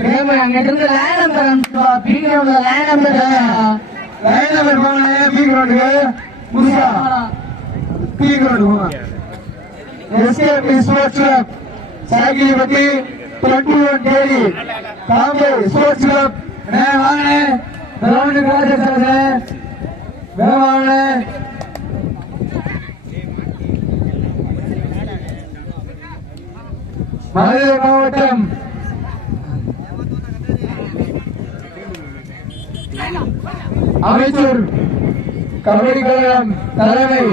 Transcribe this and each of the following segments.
பிரேம அங்கிட்டு இருந்து line number அனுப்பிச்சுவா பீக்கிரவுண்ட்ல லைன் நம்பர் லைன் நம்பர் போங்க பி கிரவுண்டுக்கு புதுசா பி கிரவுண்டு போங்க SKP sports club சாக்கிலிபட்டி twenty one KD Bombay sports club. வாங்கினே கிரவுண்டுக்கு ராஜா சார் மதுரை மாவட்டம் அமைச்சர் கபடி கழகம் தலைமை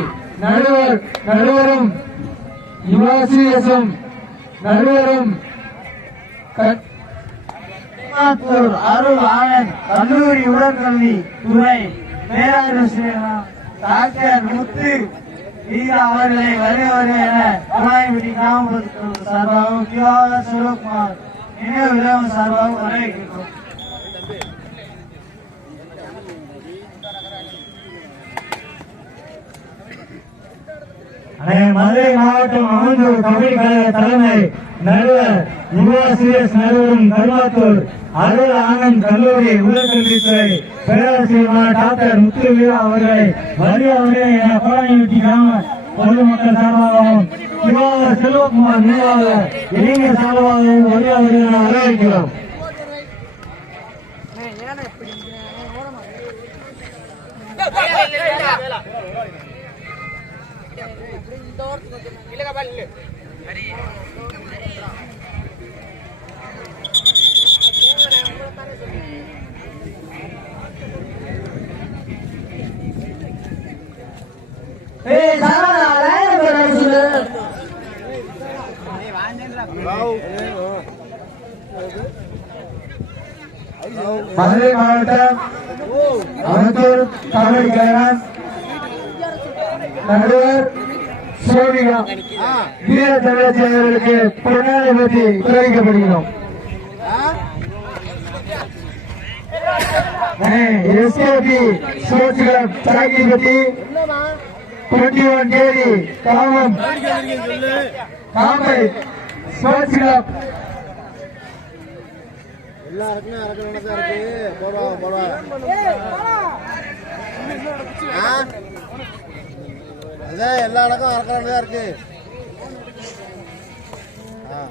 நடுவர் நடுவரும் யுவாசிஎஸும் நடுவரும் அருள் ஆனந்த் கல்லூரி உடற்கல்வி துறை பேராசிரியர் டாக்டர் முத்து வீரா அவர்களை வருவது என குழாய்பட்டி கிராமப்புற சார்பாகவும் திவாகர் சிவகுமார் நினைவு விழாவும் சார்பாகவும் வரவேற்கின்றோம். மதுரை மாவட்டம் அமர்ந்தூர் கபடி கழக தலைமை நடுவர் யுவாசிரியஸ் நடுவரும் கருமாத்தூர் அருள் ஆனந்த் கல்லூரி உயர்கல்வித்துறை பேராசிரியர் டாக்டர் முத்து வீரா அவர்களை வலிய வலிய என கோடாங்கி கிராம பொதுமக்கள் சார்பாகவும் சிவாகர் செல்வகுமார் நிர்வாக இளைஞர் சார்பாகவும் வலிய வலிய என வரவேற்கிறோம். ஏய் சரவணா லைன் நம்பர் அனுப்பிச்சு மதுரை மாவட்டம் அமைச்சர் கபடி கழகம் நடுவர் சோனிகா வீர தமிழச்சி அவர்களுக்கு பொன்னாடை பற்றி தெரிவிக்கப்படுகிறோம் எஸ்கேபி ஸ்போர்ட்ஸ் கிளப் சாகிபதி டுவெண்ட்டி ஒன் கேடி காமம் காம்பை ஸ்போர்ட்ஸ் கிளப் எல்லாருக்குமே அரக்கணும் தான் இருக்கு. போடுவா போடுவா. ஆ? எல்லா இடக்கும் அறக்கிறாங்க தான் இருக்கு ஆ.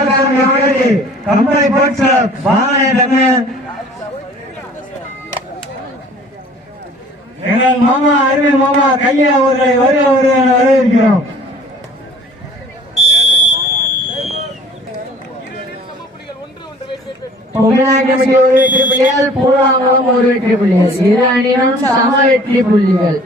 அரக்கண்டவா இருக்கு கம்பளை எங்கள் மாமா அருமை மாமா கையா அவர்களை வருக வருக வரவேற்கிறோம் பொங்கலாய் கமிட்டி ஒரு வெற்றி புள்ளிகள் பூலாங்குளம் ஒரு வெற்றி புள்ளிகள் இரு அணியும் சம வெற்றி புள்ளிகள்.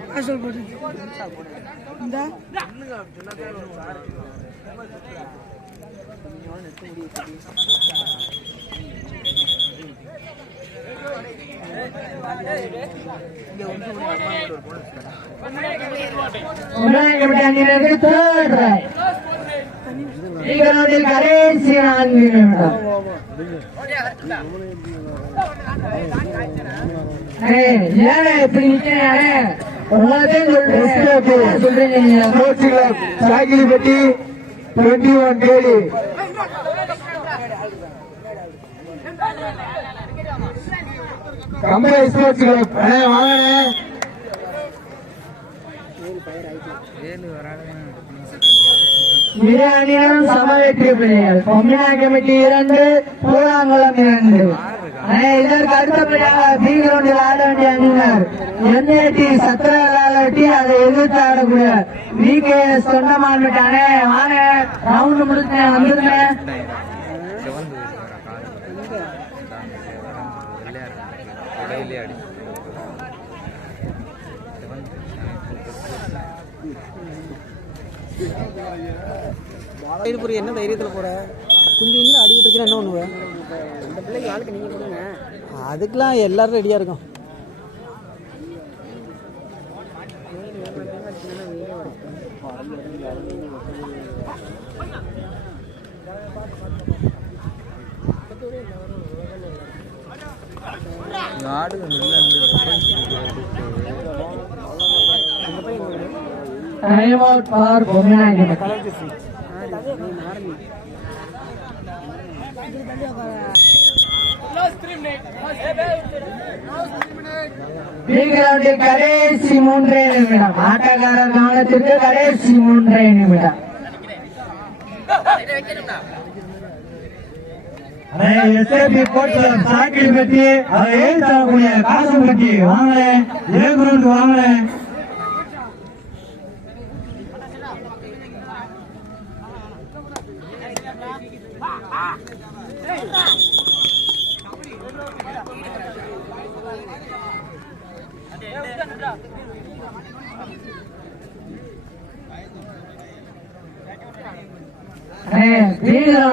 பொங்கலாய் கமிட்டி அணியினருக்கு தேர்ட் ரைட் சீக்கிரத்தில் கடைசி நான்கு நிமிடம் ஏன் இப்படி நிக்கிறீங்க உங்களையும் டுவெண்ட்டி ஒன் கேடி கம்பை ஸ்போர்ட்ஸ் கிளப் வாங்கினே இரு சமவெற்றி பிள்ளைகள். வெற்றி பொம்மினா கமிட்டி இரண்டு பூலாங்குளம் இரண்டு. இதற்கு அடுத்தபடியாக பி கிரவுண்டில் ஆட வேண்டிய அணியினர் என்ஐடி சத்திரகாலட்டி அதை எதிர்த்து ஆடக்கூடிய வி கே எஸ் தொண்டமான் விட்டானே வாங்க ரவுண்ட் முடிச்சு வந்துருந்தேன் என்ன தைரியத்தில் போற? கொஞ்சம் கொஞ்சம் அடி விட்டுச்சுன்னா என்ன பண்ணுவேன் அந்த பிள்ளைக்கு வாழ்க்கை நீங்கள் கொடுங்க. அதுக்கெலாம் எல்லாரும் ரெடியாக இருக்கும். ஆடுங்க டைம் அவுட் ஃபார் பொம்மிநாயகம் பீகிரவுண்டில் கடைசி மூன்றே நிமிடம் ஆட்டக்காரர் கவனத்திற்கு கடைசி மூன்றே நிமிடம். எஸ்ஏபி போட்டு சாக்கில் கட்டி அதை ஏற்கக்கூடிய காசு பற்றி வாங்கலேன் ஏ வாங்கல?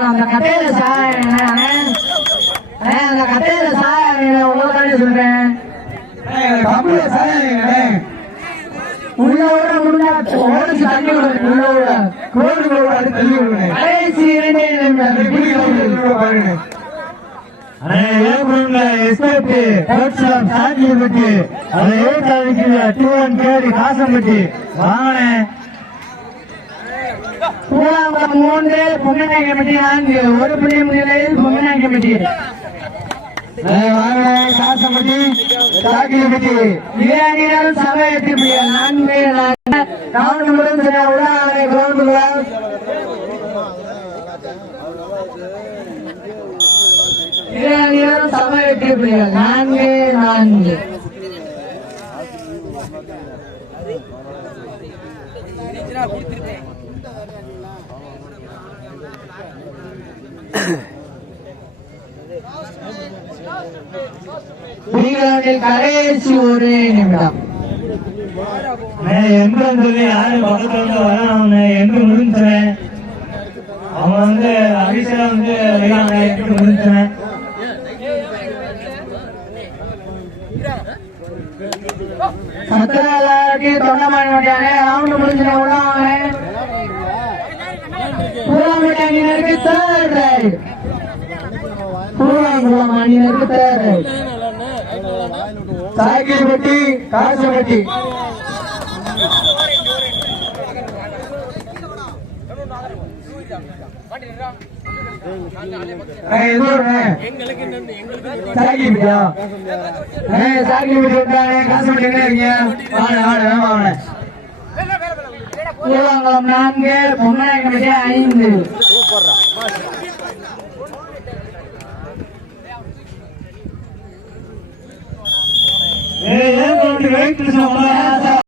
அந்த கட்டையில சாய அந்த சொல்றேன். கம்பள ஓடிச்சு தண்ணி விடுங்க கோடு தள்ளி விடுங்க கடைசி இரண்டு பாருங்க. எஸ்ஏபி போட்ஸ்லாம் சாக்கில் கட்டி அதை ஏற்கக்கூடிய டூ ஒன் கேடி மூன்று கமிட்டி நான்கு. ஒரு புள்ளி கமிட்டி. காசம்பட்டி. சமயத்தில் புள்ளிகள் நான்கு நான்கு ரவுண்ட் முடிஞ்ச உடாலை கிரவுண்டுல வீராணியர் சமயத்தில் புள்ளிகள் நான்கு. நான்கு கடைசி ஒரு நிமிடம். என்று சொல்லி யாரு பக்கத்துல இருந்து வராங்க என்று முடிஞ்சேன் அவன் வந்து அபிஷேகம் வந்து இருக்காங்க என்று முடிஞ்சேன் சத்திரவாளாருக்கு தொண்டமான் மாட்டானே ரவுண்ட் முடிஞ்சுனா உடாங்க பூராமட்டி third right Poorankulam third right Kasampatti நான்கு பொம்மனை ஐந்து ஏன் வெயிட்